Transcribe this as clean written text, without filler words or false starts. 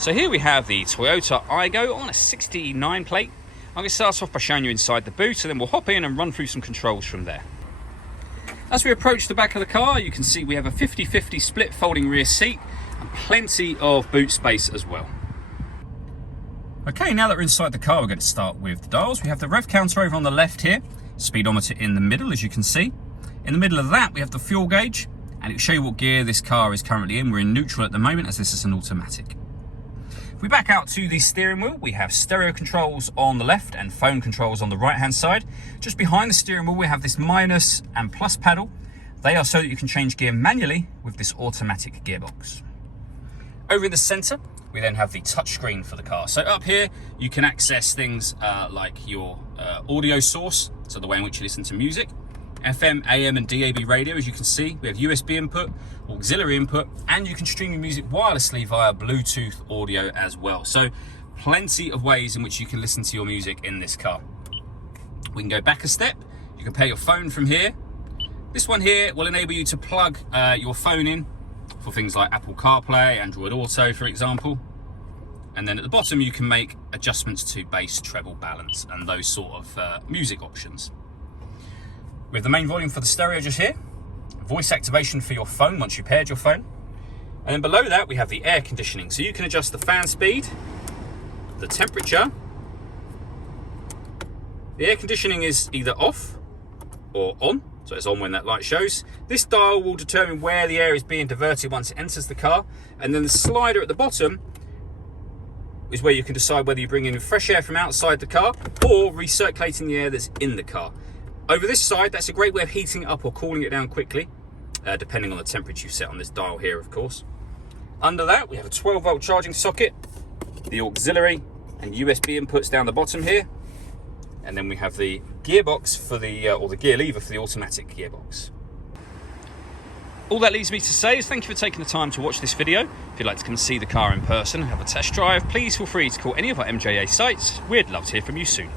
So here we have the Toyota Aygo on a 69 plate. I'm going to start off by showing you inside the boot, and then we'll hop in and run through some controls from there. As we approach the back of the car, you can see we have a 50-50 split folding rear seat and plenty of boot space as well. Okay, now that we're inside the car, we're going to start with the dials. We have the rev counter over on the left here, speedometer in the middle, as you can see. In the middle of that, we have the fuel gauge, and it will show you what gear this car is currently in. We're in neutral at the moment, as this is an automatic. If we back out to the steering wheel, we have stereo controls on the left and phone controls on the right-hand side. Just behind the steering wheel, we have this minus and plus paddle. They are so that you can change gear manually with this automatic gearbox. Over in the center, we then have the touchscreen for the car. So up here, you can access things like your audio source, so the way in which you listen to music, FM, AM and DAB radio. As you can see, we have USB input, auxiliary input, and you can stream your music wirelessly via Bluetooth audio as well. So plenty of ways in which you can listen to your music in this car. We can go back a step. You can pair your phone from here. This one here will enable you to plug your phone in for things like Apple CarPlay, Android Auto, for example. And then at the bottom, you can make adjustments to bass, treble, balance, and those sort of music options. We have the main volume for the stereo just here, voice activation for your phone once you paired your phone. And then below that, we have the air conditioning. So you can adjust the fan speed, the temperature. The air conditioning is either off or on. So it's on when that light shows. This dial will determine where the air is being diverted once it enters the car. And then the slider at the bottom is where you can decide whether you bring in fresh air from outside the car or recirculating the air that's in the car. Over this side, that's a great way of heating it up or cooling it down quickly, depending on the temperature you set on this dial here, of course. Under that, we have a 12-volt charging socket, the auxiliary and USB inputs down the bottom here. And then we have the gearbox for or the gear lever for the automatic gearbox. All that leaves me to say is thank you for taking the time to watch this video. If you'd like to come and see the car in person and have a test drive, please feel free to call any of our MJA sites. We'd love to hear from you soon.